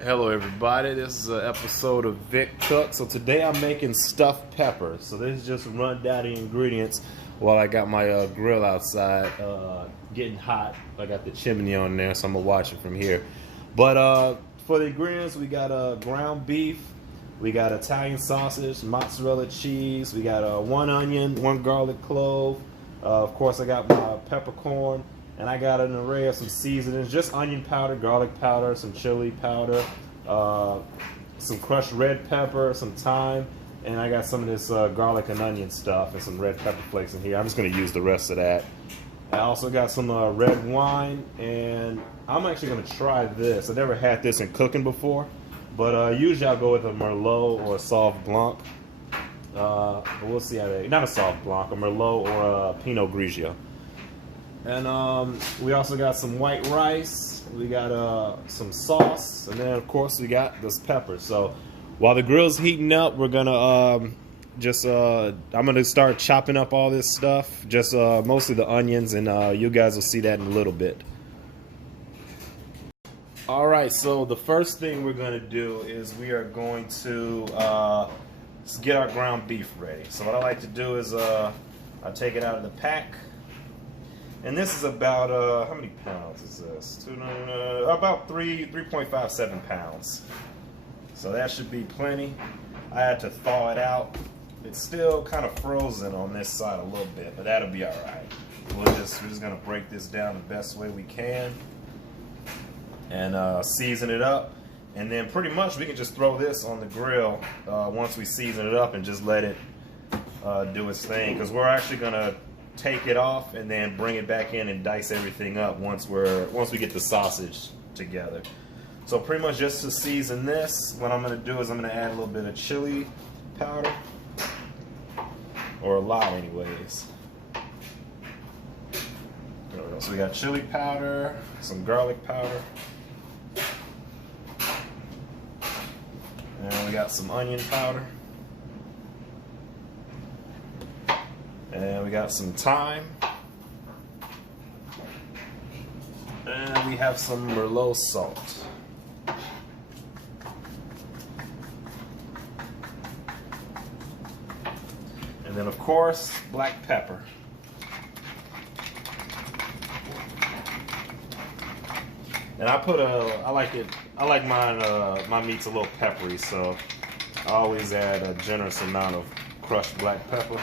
Hello everybody, this is an episode of VickCook. So today I'm making stuffed peppers. So this is just run down the ingredients while I got my grill outside getting hot. I got the chimney on there, so I'm gonna watch it from here. But for the ingredients, we got ground beef, we got Italian sausage, mozzarella cheese, we got 1 onion, 1 garlic clove. Of course, I got my peppercorn. And I got an array of some seasonings, just onion powder, garlic powder, some chili powder, some crushed red pepper, some thyme, and I got some of this garlic and onion stuff and some red pepper flakes in here. I'm just going to use the rest of that. I also got some red wine, and I'm actually going to try this. I never had this in cooking before, but usually I'll go with a Merlot or a Sauv Blanc. But we'll see how they, not a Sauv Blanc, a Merlot or a Pinot Grigio. And we also got some white rice, we got some sauce, and then of course we got this pepper. So while the grill's heating up, we're gonna I'm gonna start chopping up all this stuff, just mostly the onions, and you guys will see that in a little bit. Alright, so the first thing we're gonna do is we are going to get our ground beef ready. So what I like to do is I take it out of the pack. And this is about, how many pounds is this? About 3.57 pounds. So that should be plenty. I had to thaw it out. It's still kind of frozen on this side a little bit, but that'll be all right. We're just gonna break this down the best way we can and season it up. And then pretty much we can just throw this on the grill once we season it up and just let it do its thing. Because we're actually gonna take it off and then bring it back in and dice everything up once we get the sausage together. So pretty much just to season this, what I'm going to do is I'm going to add a little bit of chili powder, or a lot anyways. There we go. So we got chili powder, some garlic powder, and we got some onion powder. And we got some thyme. And we have some Merlot salt. And then of course, black pepper. And I like mine, my meat's a little peppery, so I always add a generous amount of crushed black pepper,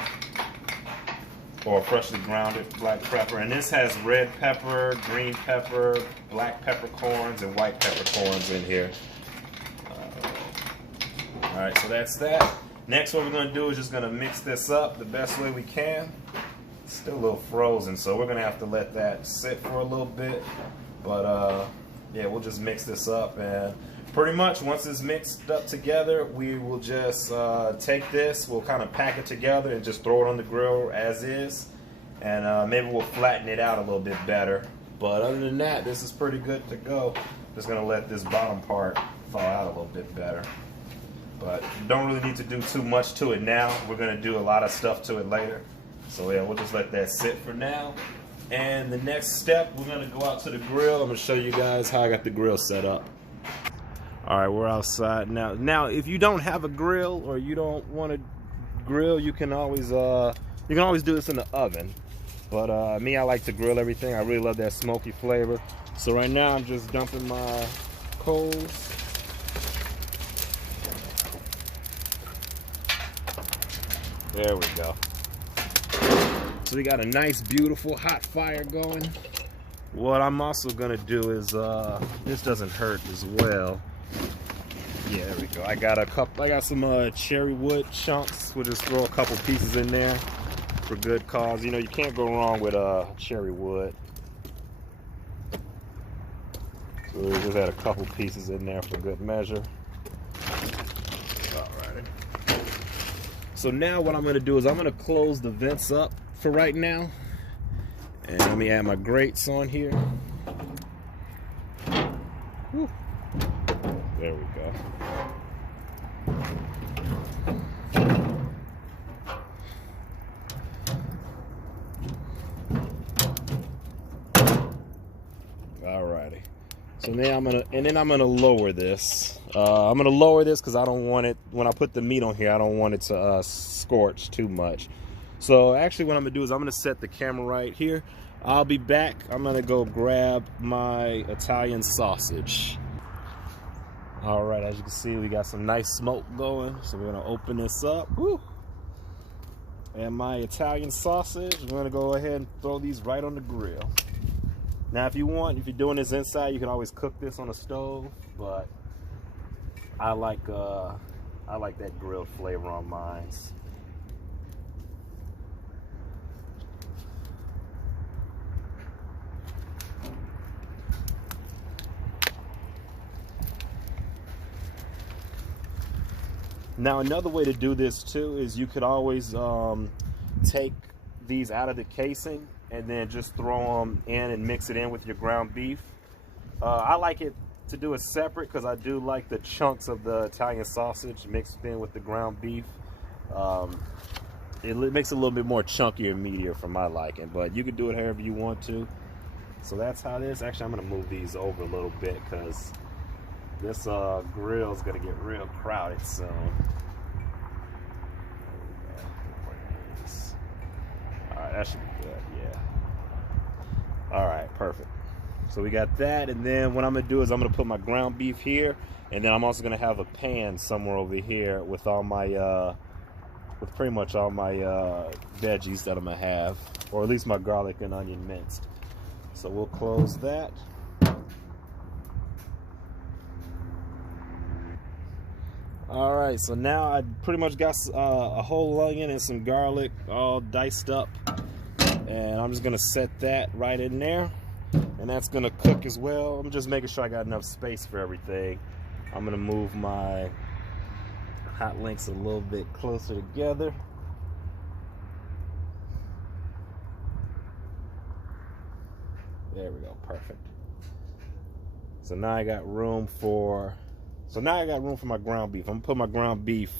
or freshly grounded black pepper. And this has red pepper, green pepper, black peppercorns, and white peppercorns in here. Alright, so that's that. Next, what we're going to do is just going to mix this up the best way we can. It's still a little frozen, so we're going to have to let that sit for a little bit. But yeah, we'll just mix this up, and pretty much once it's mixed up together, we will just take this, we'll kind of pack it together and just throw it on the grill as is, and maybe we'll flatten it out a little bit better. But other than that, this is pretty good to go. Just gonna let this bottom part thaw out a little bit better. But don't really need to do too much to it now. We're gonna do a lot of stuff to it later. So yeah, we'll just let that sit for now. And the next step, we're gonna go out to the grill. I'm gonna show you guys how I got the grill set up. All right, we're outside now. Now, if you don't have a grill or you don't want to grill, you can always do this in the oven. But me, I like to grill everything. I really love that smoky flavor. So right now, I'm just dumping my coals. There we go. So we got a nice, beautiful, hot fire going. What I'm also gonna do is, this doesn't hurt as well. Yeah, there we go. I got some cherry wood chunks. We'll just throw a couple pieces in there for good cause. You know, you can't go wrong with cherry wood. So we just had a couple pieces in there for good measure. Alrighty. So now what I'm gonna do is I'm gonna close the vents up for right now. And let me add my grates on here. Whew. There we go. Alrighty. So now I'm gonna lower this. I'm gonna lower this because I don't want it, when I put the meat on here, I don't want it to scorch too much. So actually what I'm gonna do is I'm gonna set the camera right here. I'll be back. I'm gonna go grab my Italian sausage. All right, as you can see, we got some nice smoke going. So we're gonna open this up. Woo. And my Italian sausage, we're gonna go ahead and throw these right on the grill. Now, if you're doing this inside, you can always cook this on a stove, but I like that grilled flavor on mine. Now, another way to do this too is you could always take these out of the casing and then just throw them in and mix it in with your ground beef. I like it to do it separate because I do like the chunks of the Italian sausage mixed in with the ground beef. It makes it a little bit more chunkier and meatier for my liking, but you can do it however you want to. So that's how this. Actually, I'm gonna move these over a little bit because this grill is gonna get real crowded soon. All right, that should be good. Yeah. All right, perfect. So we got that, and then what I'm gonna do is I'm gonna put my ground beef here, and then I'm also gonna have a pan somewhere over here with all my with pretty much all my veggies that I'm gonna have, or at least my garlic and onion minced. So we'll close that. All right, so now I pretty much got a whole onion and some garlic all diced up, and I'm just gonna set that right in there, and that's gonna cook as well. I'm just making sure I got enough space for everything. I'm gonna move my hot links a little bit closer together. There we go, perfect. So now I got room for my ground beef. I'm gonna put my ground beef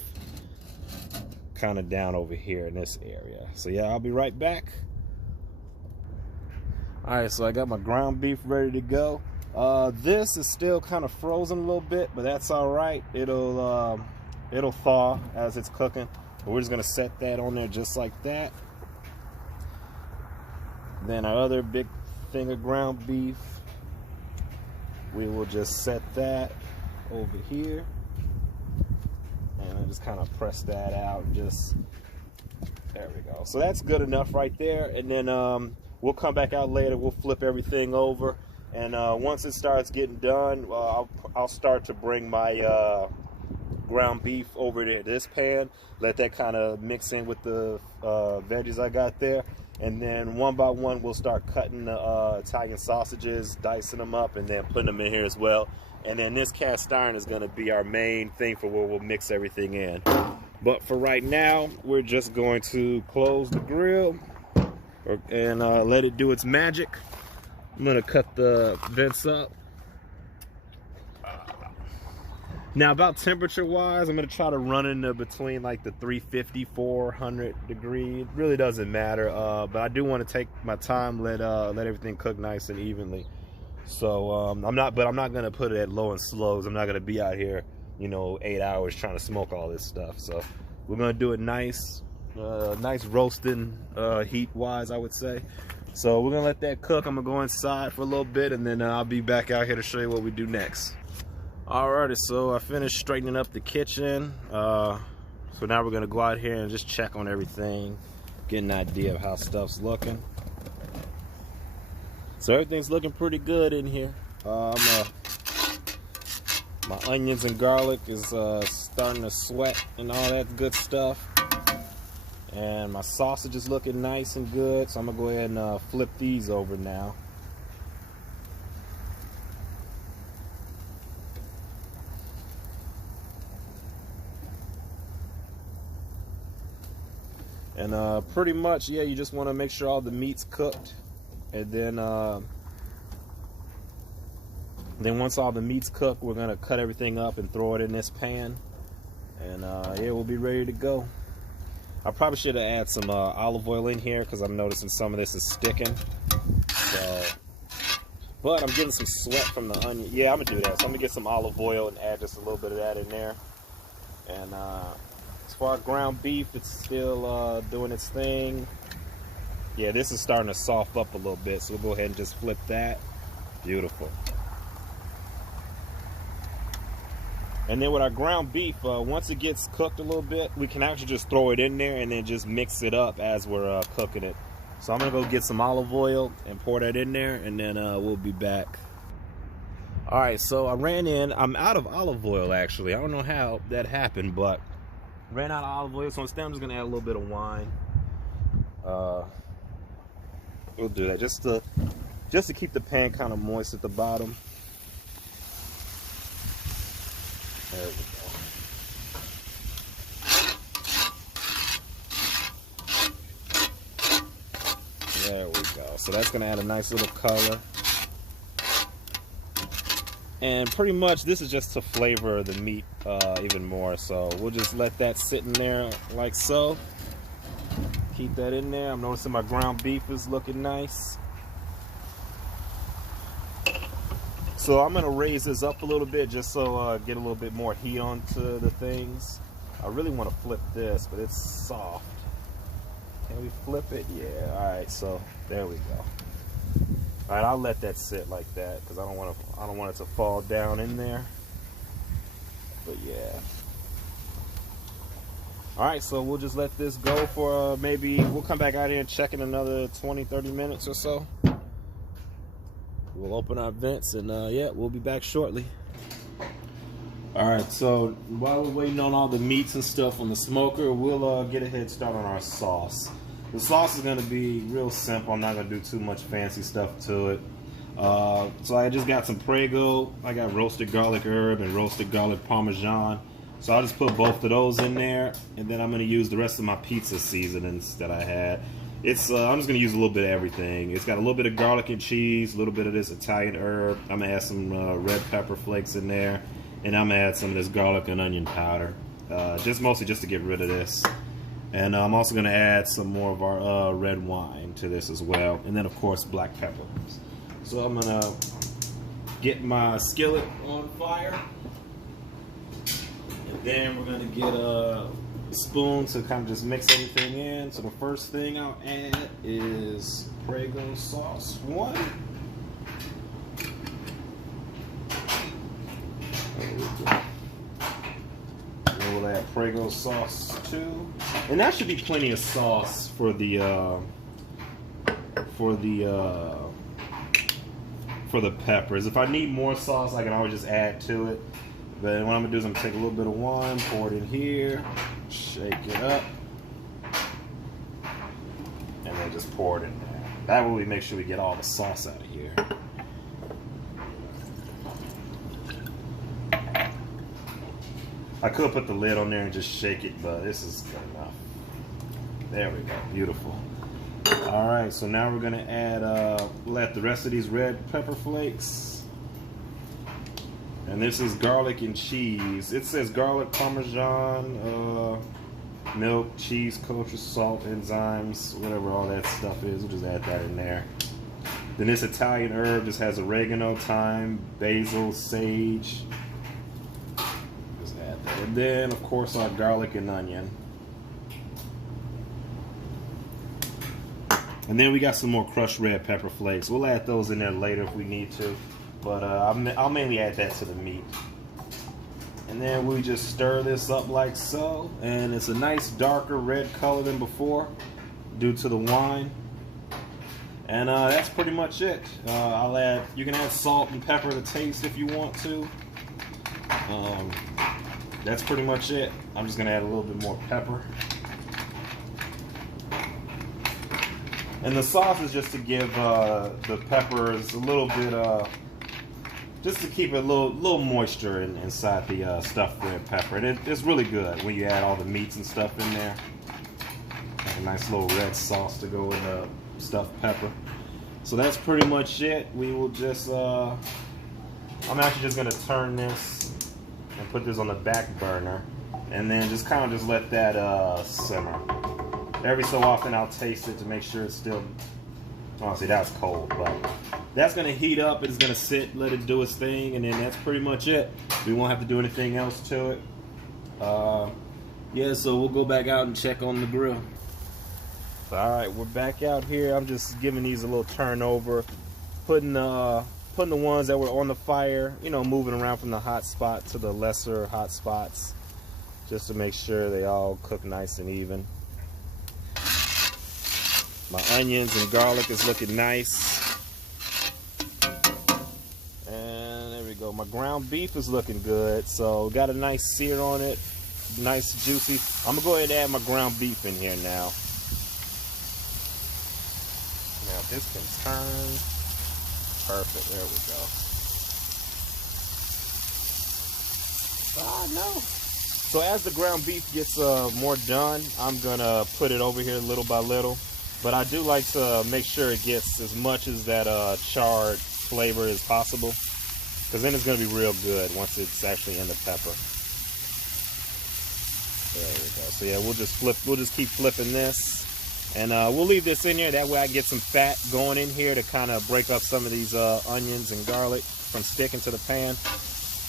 kind of down over here in this area. So yeah, I'll be right back. All right, so I got my ground beef ready to go. This is still kind of frozen a little bit, but that's all right. It'll thaw as it's cooking. But we're just gonna set that on there just like that. Then our other big thing of ground beef, we will just set that over here, and I just kind of press that out and just, there we go. So that's good enough right there, and then we'll come back out later, we'll flip everything over, and once it starts getting done, I'll start to bring my ground beef over to this pan, let that kind of mix in with the veggies I got there, and then one by one we'll start cutting the Italian sausages, dicing them up, and then putting them in here as well. And then this cast iron is going to be our main thing for where we'll mix everything in. But for right now, we're just going to close the grill and let it do its magic. I'm going to cut the vents up. Now, about temperature wise, I'm going to try to run into between like the 350, 400 degree. It really doesn't matter, but I do want to take my time, let everything cook nice and evenly. So I'm not going to put it at low and slows. I'm not going to be out here, 8 hours trying to smoke all this stuff. So we're going to do it nice roasting heat wise, I would say. So we're going to let that cook. I'm going to go inside for a little bit, and then I'll be back out here to show you what we do next. Alrighty, so I finished straightening up the kitchen. So now we're going to go out here and just check on everything, get an idea of how stuff's looking. So everything's looking pretty good in here. My onions and garlic is starting to sweat and all that good stuff. And my sausage is looking nice and good. So I'm gonna go ahead and flip these over now. And pretty much, yeah, you just want to make sure all the meat's cooked. And then once all the meat's cooked, we're gonna cut everything up and throw it in this pan, and yeah, we'll be ready to go. I probably should have added some olive oil in here because I'm noticing some of this is sticking. So But I'm getting some sweat from the onion. Yeah, I'm gonna do that. So I'm gonna get some olive oil and add just a little bit of that in there. And as far as ground beef, it's still doing its thing. Yeah, this is starting to soften up a little bit, so we'll go ahead and just flip that. Beautiful. And then with our ground beef, once it gets cooked a little bit, we can actually just throw it in there and then just mix it up as we're cooking it. So I'm gonna go get some olive oil and pour that in there, and then we'll be back. All right, so I ran in. I'm out of olive oil, actually. I don't know how that happened, but ran out of olive oil, so instead I'm just gonna add a little bit of wine. We'll do that just to keep the pan kind of moist at the bottom. There we go. There we go. So that's gonna add a nice little color. And pretty much this is just to flavor the meat even more. So we'll just let that sit in there like so. Keep that in there. I'm noticing my ground beef is looking nice. So I'm gonna raise this up a little bit just so get a little bit more heat onto the things. I really want to flip this, but it's soft. Can we flip it? Yeah. All right. So there we go. All right. I'll let that sit like that because I don't want it to fall down in there. But yeah. All right. So we'll just let this go for maybe we'll come back out here and check in another 20-30 minutes or so. We'll open our vents and yeah, we'll be back shortly. All right, so while we're waiting on all the meats and stuff on the smoker, we'll get a head start on our sauce. The sauce is gonna be real simple. I'm not gonna do too much fancy stuff to it. So I just got some Prego. I got roasted garlic herb and roasted garlic parmesan. So I'll just put both of those in there, and then I'm gonna use the rest of my pizza seasonings that I had. I'm just gonna use a little bit of everything. It's got a little bit of garlic and cheese, a little bit of this Italian herb. I'm gonna add some red pepper flakes in there, and I'm gonna add some of this garlic and onion powder, mostly just to get rid of this. And I'm also gonna add some more of our red wine to this as well, and then of course black pepper. So I'm gonna get my skillet on fire, and then we're gonna get a spoon to kind of just mix everything in. So the first thing I'll add is Prego sauce 1. There we go. Then we'll add Prego sauce 2, and that should be plenty of sauce for the peppers. If I need more sauce, I can always just add to it. But what I'm gonna do is I'm gonna take a little bit of wine, pour it in here, shake it up, and then just pour it in there. That way we make sure we get all the sauce out of here. I could put the lid on there and just shake it, but this is good enough. There we go, beautiful. All right, so now we're gonna add, we'll add the rest of these red pepper flakes. And this is garlic and cheese. It says garlic, parmesan, milk, cheese, kosher, salt, enzymes, whatever all that stuff is. We'll just add that in there. Then this Italian herb just has oregano, thyme, basil, sage. Just add that. And then, of course, our garlic and onion. And then we got some more crushed red pepper flakes. We'll add those in there later if we need to. But I'll mainly add that to the meat. And then we just stir this up like so. And it's a nice darker red color than before due to the wine. And that's pretty much it. You can add salt and pepper to taste if you want to. That's pretty much it. I'm just gonna add a little bit more pepper. And the sauce is just to give the peppers a little bit just to keep a little moisture inside the stuffed red pepper. And it's really good when you add all the meats and stuff in there. Like a nice little red sauce to go in the stuffed pepper. So that's pretty much it. We will just, I'm actually just gonna turn this and put this on the back burner. And then just kind of let that simmer. Every so often I'll taste it to make sure it's still, honestly that's cold, but that's gonna heat up. It's gonna sit, let it do its thing, and then that's pretty much it. We won't have to do anything else to it. Yeah, so we'll go back out and check on the grill. Alright, we're back out here. I'm just giving these a little turn over, putting the ones that were on the fire, you know, moving around from the hot spot to the lesser hot spots, just to make sure they all cook nice and even. My onions and garlic is looking nice. And there we go. My ground beef is looking good, so got a nice sear on it, nice juicy. I'm gonna go ahead and add my ground beef in here now. Now this can turn perfect. There we go. No. So as the ground beef gets more done, I'm gonna put it over here little by little. But I do like to make sure it gets as much as that charred flavor as possible, because then it's gonna be real good once it's actually in the pepper. There we go. So yeah, we'll just keep flipping this. And we'll leave this in here, that way I get some fat going in here to kind of break up some of these onions and garlic from sticking to the pan.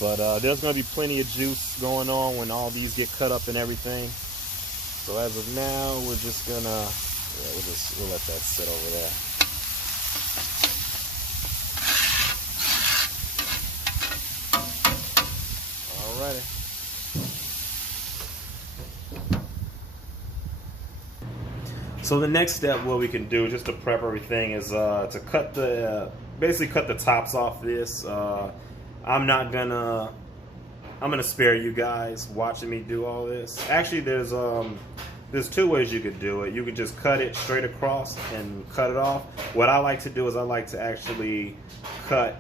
But there's going to be plenty of juice going on when all these get cut up and everything. So as of now, we're just going to, we'll let that sit over there. Alrighty. So the next step, what we can do just to prep everything, is to cut basically cut the tops off this. I'm gonna spare you guys watching me do all this. Actually, there's two ways you could do it. You could just cut it straight across and cut it off. What I like to do is I like to actually cut.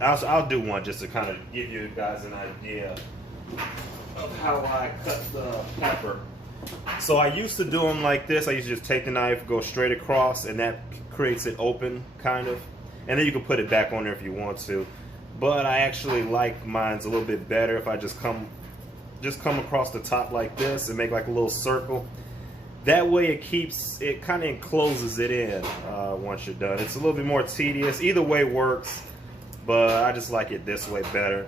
I'll do one just to kind of give you guys an idea of how I cut the pepper. So I used to do them like this. I used to just take the knife, go straight across, and that creates it open, kind of. And then you can put it back on there if you want to. But I actually like mine's a little bit better if I just come across the top like this and make like a little circle. That way it kind of encloses it in once you're done. It's a little bit more tedious. Either way works, but I just like it this way better.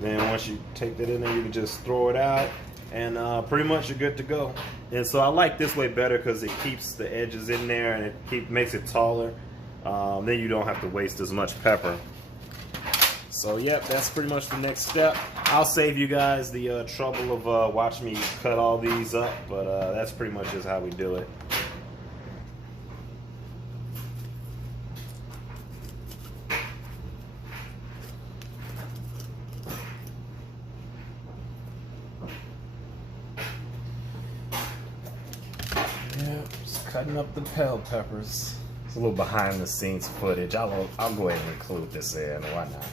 Then once you take that in there, you can just throw it out, and pretty much you're good to go. And so I like this way better because it keeps the edges in there and it makes it taller. Then you don't have to waste as much pepper. So yep, that's pretty much the next step. I'll save you guys the trouble of watching me cut all these up, but that's pretty much just how we do it. Just cutting up the bell peppers. It's a little behind the scenes footage. I'll go ahead and include this in. Why not?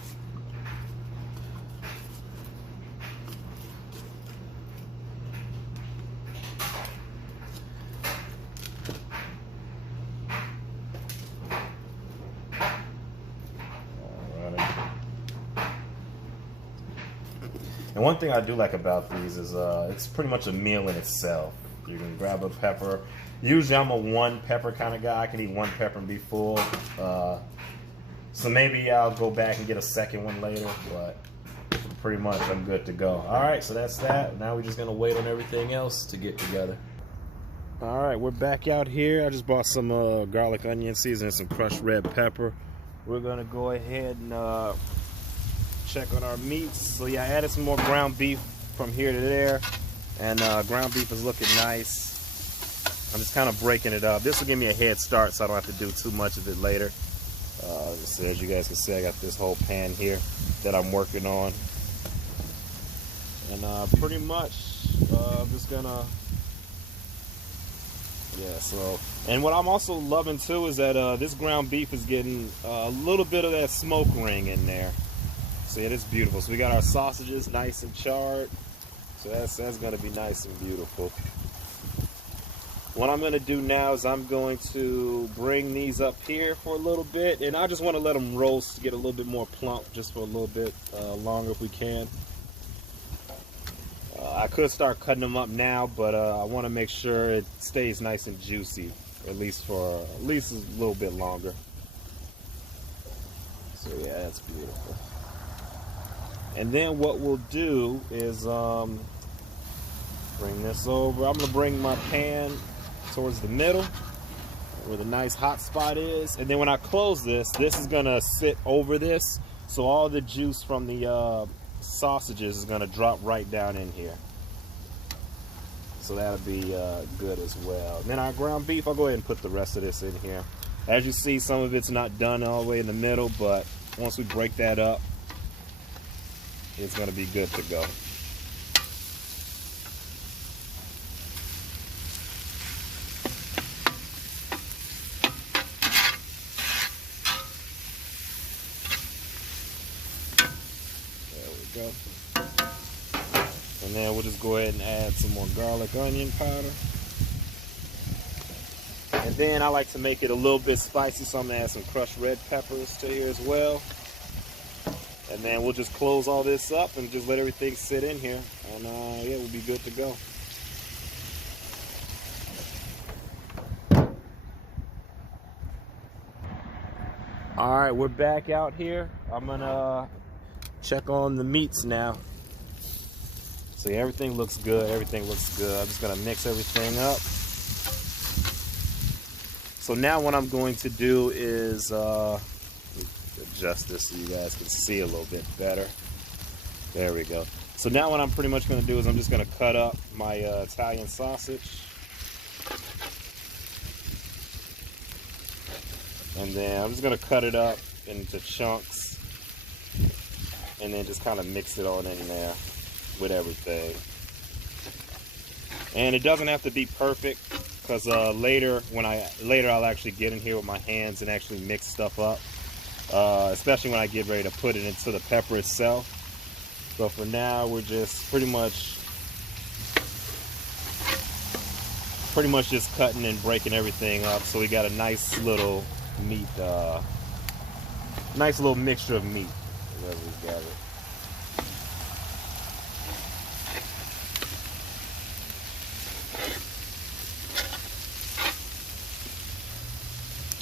And one thing I do like about these is it's pretty much a meal in itself. You can grab a pepper. Usually I'm a one pepper kind of guy. I can eat one pepper and be full. So maybe I'll go back and get a second one later, but pretty much I'm good to go. All right, so that's that. Now we're just gonna wait on everything else to get together. All right, we're back out here. I just bought some garlic onion seasoning, some crushed red pepper. We're gonna go ahead and check on our meats. So yeah, I added some more ground beef from here to there, and ground beef is looking nice. I'm just kind of breaking it up. This will give me a head start so I don't have to do too much of it later. So as you guys can see, I got this whole pan here that I'm working on. And pretty much I'm just gonna, yeah, so. And what I'm also loving too is that this ground beef is getting a little bit of that smoke ring in there. So yeah, it's beautiful. So we got our sausages nice and charred. So that's gonna be nice and beautiful. What I'm going to do now is I'm going to bring these up here for a little bit, and I just want to let them roast, get a little bit more plump just for a little bit longer if we can. I could start cutting them up now, but I want to make sure it stays nice and juicy. at least a little bit longer. So yeah, that's beautiful. And then what we'll do is bring this over. I'm gonna bring my pan towards the middle where the nice hot spot is, and then when I close this, this is gonna sit over this, so all the juice from the sausages is gonna drop right down in here. So that'll be good as well. And then our ground beef, I'll go ahead and put the rest of this in here. As you see, some of it's not done all the way in the middle, but once we break that up, it's gonna be good to go. Go. And then we'll just go ahead and add some more garlic onion powder. And then I like to make it a little bit spicy, so I'm gonna add some crushed red peppers to here as well. And then we'll just close all this up and just let everything sit in here, and yeah, we'll be good to go. All right, we're back out here. I'm gonna check on the meats now. So yeah, everything looks good. Everything looks good. I'm just gonna mix everything up. So now what I'm going to do is adjust this so you guys can see a little bit better. There we go. So now what I'm pretty much gonna do is I'm just gonna cut up my Italian sausage. And then I'm just gonna cut it up into chunks. And then just kind of mix it on in there with everything. And it doesn't have to be perfect, because later I'll actually get in here with my hands and actually mix stuff up, especially when I get ready to put it into the pepper itself. So for now, we're just pretty much just cutting and breaking everything up, so we got a nice little meat, nice little mixture of meat. There we got it.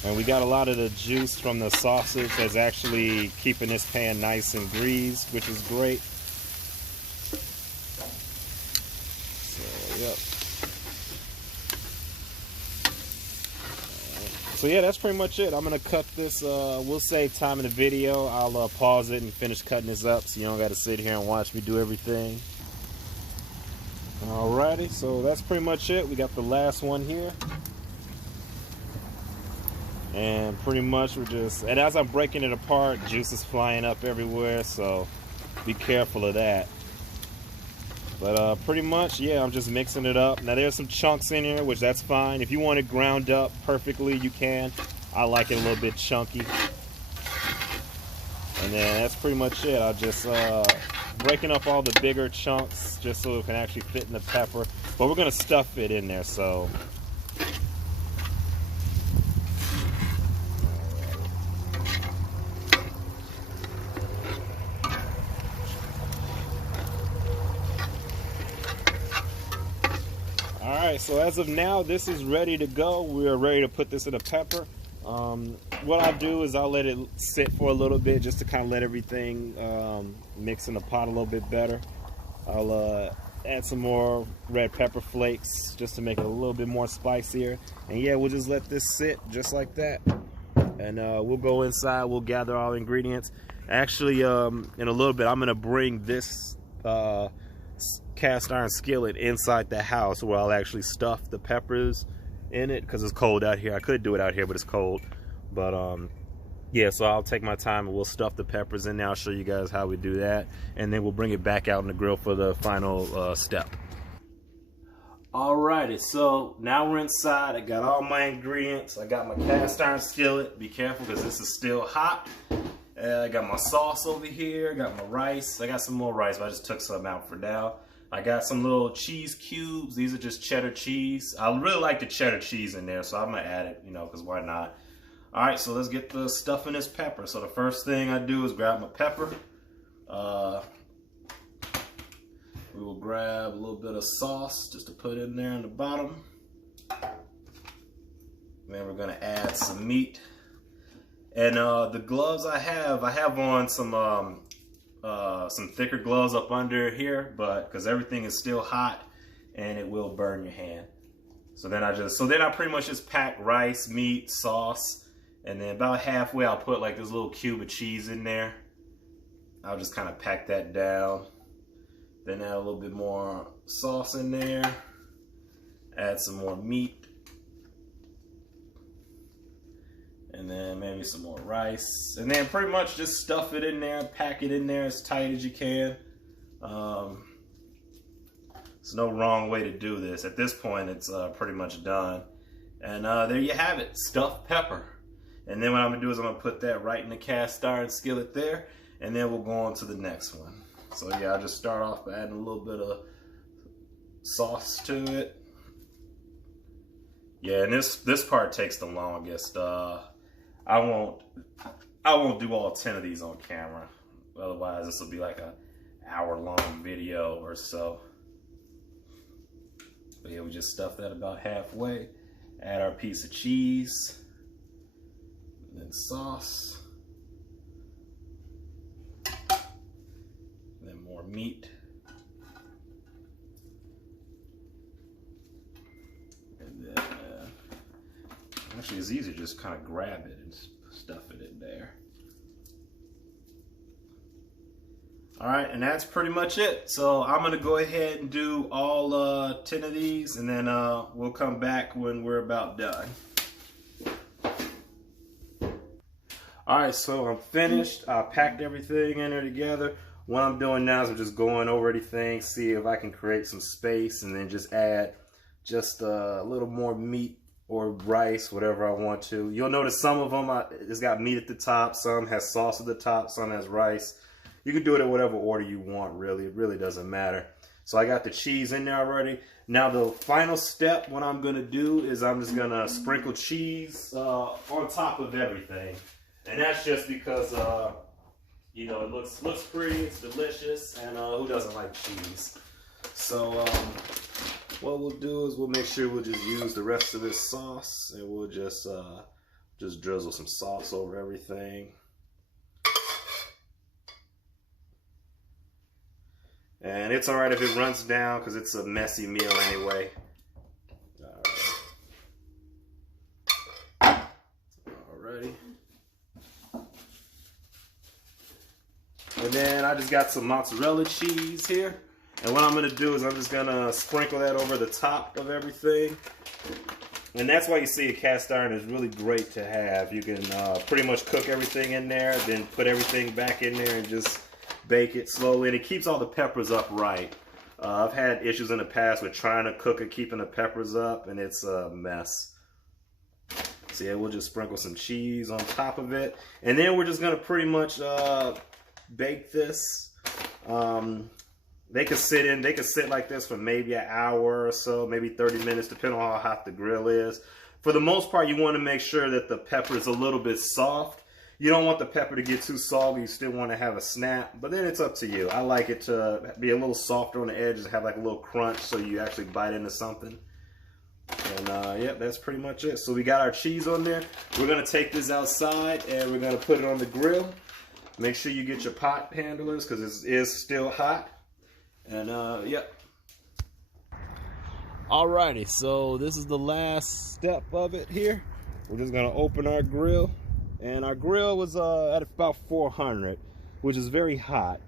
And we got a lot of the juice from the sausage that's actually keeping this pan nice and greased, which is great. So, yep. So yeah, that's pretty much it. I'm gonna cut this. We'll save time in the video. I'll pause it and finish cutting this up, so you don't got to sit here and watch me do everything. Alrighty, so that's pretty much it. We got the last one here, and pretty much we're just. And as I'm breaking it apart, juice is flying up everywhere, so be careful of that. But pretty much, yeah, I'm just mixing it up. Now there's some chunks in here, which that's fine. If you want it ground up perfectly, you can. I like it a little bit chunky. And then that's pretty much it. I'll just breaking up all the bigger chunks just so it can actually fit in the pepper. But we're gonna stuff it in there, so. Alright, so as of now, this is ready to go. We are ready to put this in a pepper. What I'll do is I'll let it sit for a little bit just to kind of let everything mix in the pot a little bit better. I'll add some more red pepper flakes just to make it a little bit more spicier. And yeah, we'll just let this sit just like that. And we'll go inside, we'll gather all the ingredients. Actually, in a little bit, I'm gonna bring this cast iron skillet inside the house where I'll actually stuff the peppers in it, because it's cold out here. I could do it out here, but it's cold. But yeah, so I'll take my time and we'll stuff the peppers in there. I'll show you guys how we do that, and then we'll bring it back out on the grill for the final step. Alrighty, so now we're inside. I got all my ingredients. I got my cast iron skillet. Be careful because this is still hot. I got my sauce over here. I got my rice. I got some more rice, but I just took some out for now. I got some little cheese cubes. These are just cheddar cheese. I really like the cheddar cheese in there, so I'm gonna add it, you know, because why not? All right, so let's get the stuff in this pepper. So the first thing I do is grab my pepper. We will grab a little bit of sauce just to put in there in the bottom. then we're gonna add some meat. And the gloves I have on some thicker gloves up under here, but because everything is still hot and it will burn your hand. So then I pretty much just pack rice, meat, sauce, and then about halfway I'll put like this little cube of cheese in there. I'll just kind of pack that down. Then add a little bit more sauce in there. Add some more meat. And then maybe some more rice. And then pretty much just stuff it in there, pack it in there as tight as you can. There's no wrong way to do this. At this point, it's pretty much done. And there you have it, stuffed pepper. And then what I'm gonna do is I'm gonna put that right in the cast iron skillet there, and then we'll go on to the next one. So yeah, I'll just start off by adding a little bit of sauce to it. Yeah, and this part takes the longest. I won't do all 10 of these on camera. Otherwise, this will be like an hour-long video or so. But yeah, we just stuff that about halfway. Add our piece of cheese. And then sauce. And then more meat. And then, actually it's easier to just kind of grab it and stuff it in there. All right, and that's pretty much it. So I'm gonna go ahead and do all 10 of these, and then we'll come back when we're about done. All right, so I'm finished. I packed everything in there together. What I'm doing now is I'm just going over everything, see if I can create some space, and then just add just a little more meat or rice, whatever I want to. You'll notice some of them, it's got meat at the top, some has sauce at the top, some has rice. You can do it in whatever order you want, really. It really doesn't matter. So I got the cheese in there already. Now the final step, what I'm gonna do is I'm just gonna sprinkle cheese on top of everything. And that's just because, you know, it looks pretty, it's delicious, and who doesn't like cheese? So what we'll do is we'll make sure we'll just use the rest of this sauce, and we'll just drizzle some sauce over everything. And it's all right if it runs down because it's a messy meal anyway. Alrighty. And then I just got some mozzarella cheese here. And what I'm gonna do is I'm just gonna sprinkle that over the top of everything. And that's why you see a cast iron is really great to have. You can pretty much cook everything in there, then put everything back in there and just bake it slowly, and it keeps all the peppers up right. I've had issues in the past with trying to cook it, keeping the peppers up, and it's a mess. So yeah, we'll just sprinkle some cheese on top of it, and then we're just gonna pretty much bake this. They could sit like this for maybe an hour or so, maybe 30 minutes, depending on how hot the grill is. For the most part, you want to make sure that the pepper is a little bit soft. You don't want the pepper to get too soggy. You still want to have a snap, but then it's up to you. I like it to be a little softer on the edges, have like a little crunch so you actually bite into something. And yeah, that's pretty much it. So we got our cheese on there. We're gonna take this outside and we're gonna put it on the grill. Make sure you get your pot handlers because it is still hot. And yep. Alrighty, so this is the last step of it here. We're just gonna open our grill. And our grill was at about 400, which is very hot.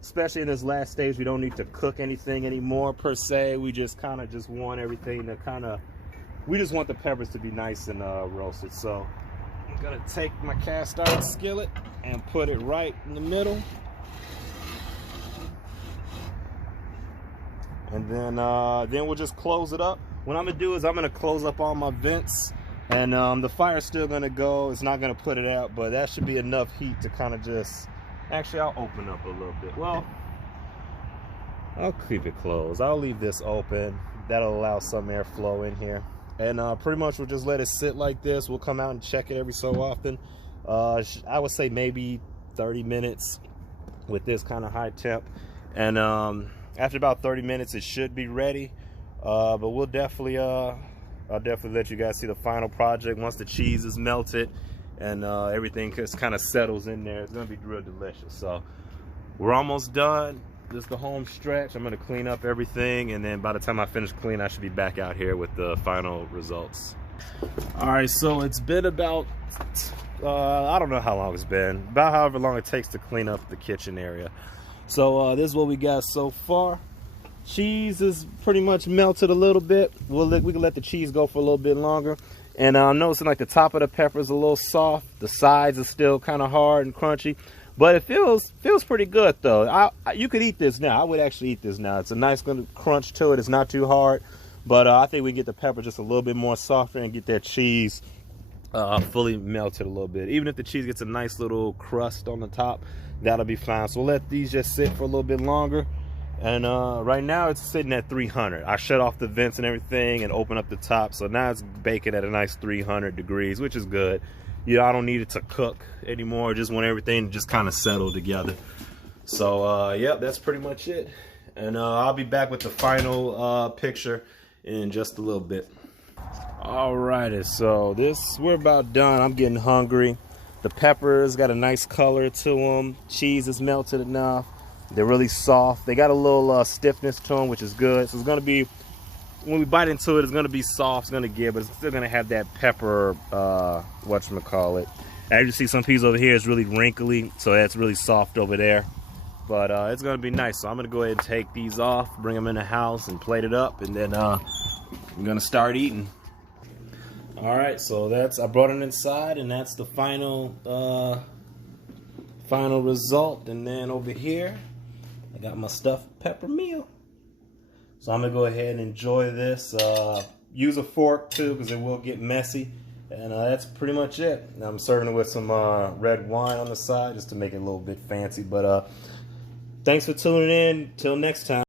Especially in this last stage, we don't need to cook anything anymore per se. We just kind of just want everything to we just want the peppers to be nice and roasted. So I'm gonna take my cast iron skillet and put it right in the middle. And then we'll just close it up. What I'm gonna do is I'm gonna close up all my vents. And the fire's still gonna go. It's not gonna put it out, but that should be enough heat to kind of just, actually I'll open up a little bit. Well, I'll keep it closed. I'll leave this open. That'll allow some airflow in here. And pretty much we'll just let it sit like this. We'll come out and check it every so often. I would say maybe 30 minutes with this kind of high temp. And after about 30 minutes, it should be ready. But we'll definitely I'll definitely let you guys see the final project once the cheese is melted and everything just kind of settles in there. It's gonna be real delicious. So we're almost done. This is the home stretch. I'm gonna clean up everything, and then by the time I finish cleaning, I should be back out here with the final results. All right, so it's been about, I don't know how long it's been, about however long it takes to clean up the kitchen area. So this is what we got so far. Cheese is pretty much melted a little bit. We can let the cheese go for a little bit longer. And I'm noticing like the top of the pepper is a little soft. The sides are still kind of hard and crunchy. But it feels pretty good though. You could eat this now. I would actually eat this now. It's a nice crunch to it. It's not too hard. But I think we can get the pepper just a little bit more softer and get that cheese fully melted a little bit. Even if the cheese gets a nice little crust on the top, that'll be fine. So we'll let these just sit for a little bit longer. And right now it's sitting at 300. I shut off the vents and everything and open up the top. So now it's baking at a nice 300 degrees, which is good. You know, I don't need it to cook anymore. I just want everything to just kind of settle together. So, yep, that's pretty much it. And I'll be back with the final picture in just a little bit. Alrighty, so we're about done. I'm getting hungry. The peppers got a nice color to them. Cheese is melted enough. They're really soft. They got a little stiffness to them, which is good. So it's gonna be, when we bite into it, it's gonna be soft. It's gonna give, but it's still gonna have that pepper, whatchamacallit. As you see, some pieces over here is really wrinkly, so that's really soft over there. But it's gonna be nice. So I'm gonna go ahead and take these off, bring them in the house, and plate it up, and then we're gonna start eating. All right, so I brought it inside, and that's the final result. And then over here, I got my stuffed pepper meal. So I'm gonna go ahead and enjoy this. Use a fork too, because it will get messy. And that's pretty much it. I'm serving it with some red wine on the side, just to make it a little bit fancy. But thanks for tuning in. Till next time.